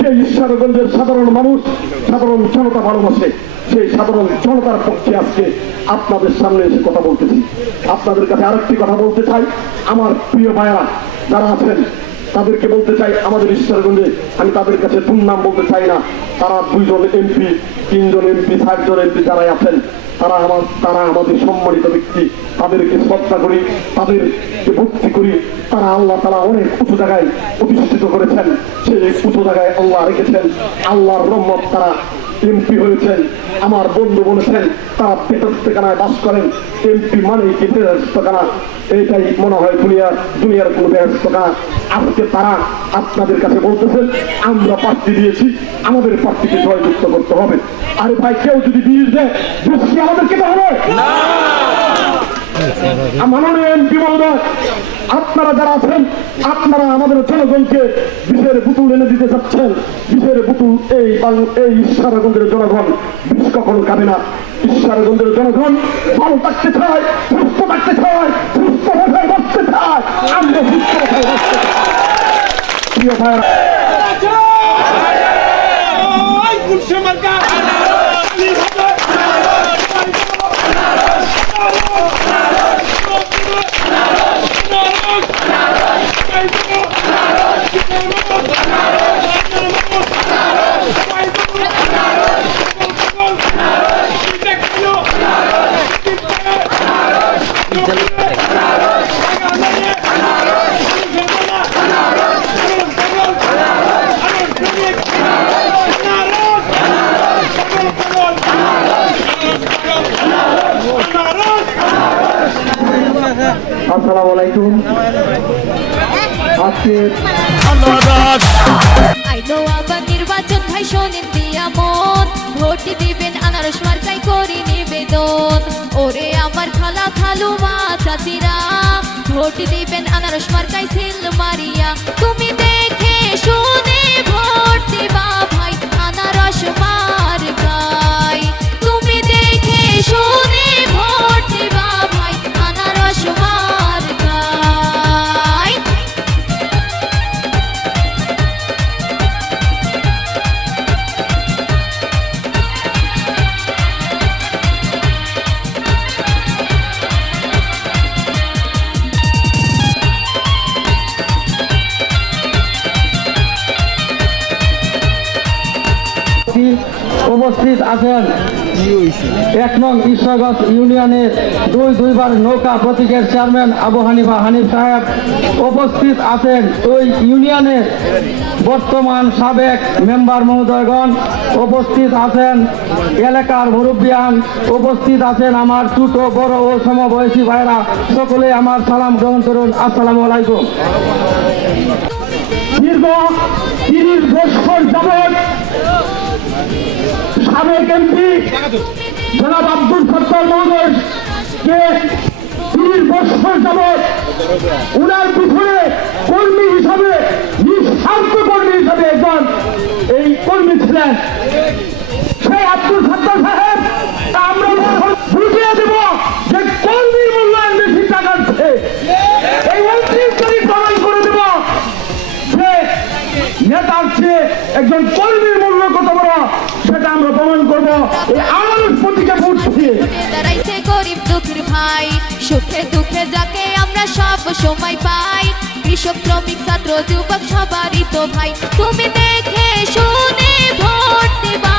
যে ঈশ্বরগঞ্জের সাধারণ মানুষ, সাধারণ জনতা ভালোবাসে, সেই সাধারণ জনতার পক্ষে আজকে আপনাদের সামনে এসে কথা বলতেছি। আপনাদের কাছে আরেকটি কথা বলতে চাই, আমার প্রিয় ভাইয়েরা যারা আছেন তাদেরকে বলতে চাই, আমাদের ঈশ্বরগঞ্জে আমি তাদের কাছে দুর্নাম বলতে চাই না, তারা 2 জন এমপি, 3 জন এমপি, 4 জন এমপি যারাই আছেন তারা আমাদের সম্মানিত ব্যক্তি, তাদেরকে শ্রদ্ধা করি, তাদেরকে ভক্তি করি। তারা আল্লাহ তারা অনেক উঁচু জায়গায় প্রতিষ্ঠিত করেছেন, সেই উঁচু জায়গায় আল্লাহ রেখেছেন, আল্লাহর রহমত তারা এমপি হয়েছেন। আমার বন্ধু বলেছেন তারা বেহেশতখানায় বাস করেন, এমপি মানে কি বেহেশতখানা, এইটাই মনে হয় দুনিয়ার কোনো বেহেশতখানা। আজকে তারা আপনাদের কাছে বলতেছেন আমরা প্রার্থী দিয়েছি, আমাদের প্রার্থীকে জয়যুক্ত করতে হবে। আরে ভাই, কেউ যদি বিষ দেয় দোষী আমাদেরকে তো হবে না। মাননীয় এমপি মহোদয়, আপনারা যারা আছেন আপনারা আমাদের জনগণকে বিষের বোতল এনে দিতে চাচ্ছেন। বিষের বোতল এই ঈশ্বরগঞ্জের জনগণ বিষ কখনো খাবে না। ঈশ্বরগঞ্জের জনগণ ভালো থাকতে চায়, সুস্থ থাকতে চায়, সুস্থ ভাবে বাঁচতে চায়, আমরা সুস্থ ভাবে বাঁচতে চাই। প্রিয় ভাইরা, আসসালামু আলাইকুম। আজকে আবার নির্বাচন ভাই শোনেন দিয়া মন, ভোট দিবেন আনারস মার্কাই করি নিবেদন। ওরে আমার খালা খালু মা চাচিরা, ভোট দিবেন আনারস মার্কাই সিল মারিয়া। তুমি দেখে শুনে ভোট দিবা ভাই আনারস মার্কাই, তুমি দেখে শুনে ভোট দিবা ভাই আনারস মার্কাই। উপস্থিত আছেন 1 নং ঈশ্বরগঞ্জ ইউনিয়নের দুইবার নৌকা প্রতীকের চেয়ারম্যান আবু হানিফা হানিফ সাহেব। উপস্থিত আছেন ওই ইউনিয়নের বর্তমান সাবেক মেম্বার মহোদয়গণ। উপস্থিত আছেন এলাকার মুরব্বিয়ান। উপস্থিত আছেন আমার ছোট বড় ও সমবয়সী ভাইরা। সকলে আমার সালাম গ্রহণ করুন। আসসালামু আলাইকুম। দীর্ঘ 30 বছর যাবৎ সাবেক এমপি জনাব আব্দুল সত্তার মহোদয়কে 30 বছর যাবৎ উনার পিছনে কর্মী হিসাবে, নিঃস্বার্থ কর্মী হিসাবে একজন এই কর্মী ছিলেন সেই আব্দুল সত্তার সাহেব। আমরা বুঝিয়ে দেব যে কর্মীর মূল্যায়ন বেশি টাকাচ্ছে, এই 29 তারিখ প্রমাণ করে দেব যে নেতার চেয়ে একজন কর্মীর মূল্য কত বড়, সেটা আমরা প্রমাণ করবো এই আনারস প্রতীকে ভোট দিয়ে। দাঁড়াইছে গরিব দুঃখীর ভাই, সুখে দুঃখে যাকে আমরা সব সময় পাই। কৃষক শ্রমিক ছাত্র যুবক সবারই তো ভাই, তুমি দেখে শুনে ভোট দিবা।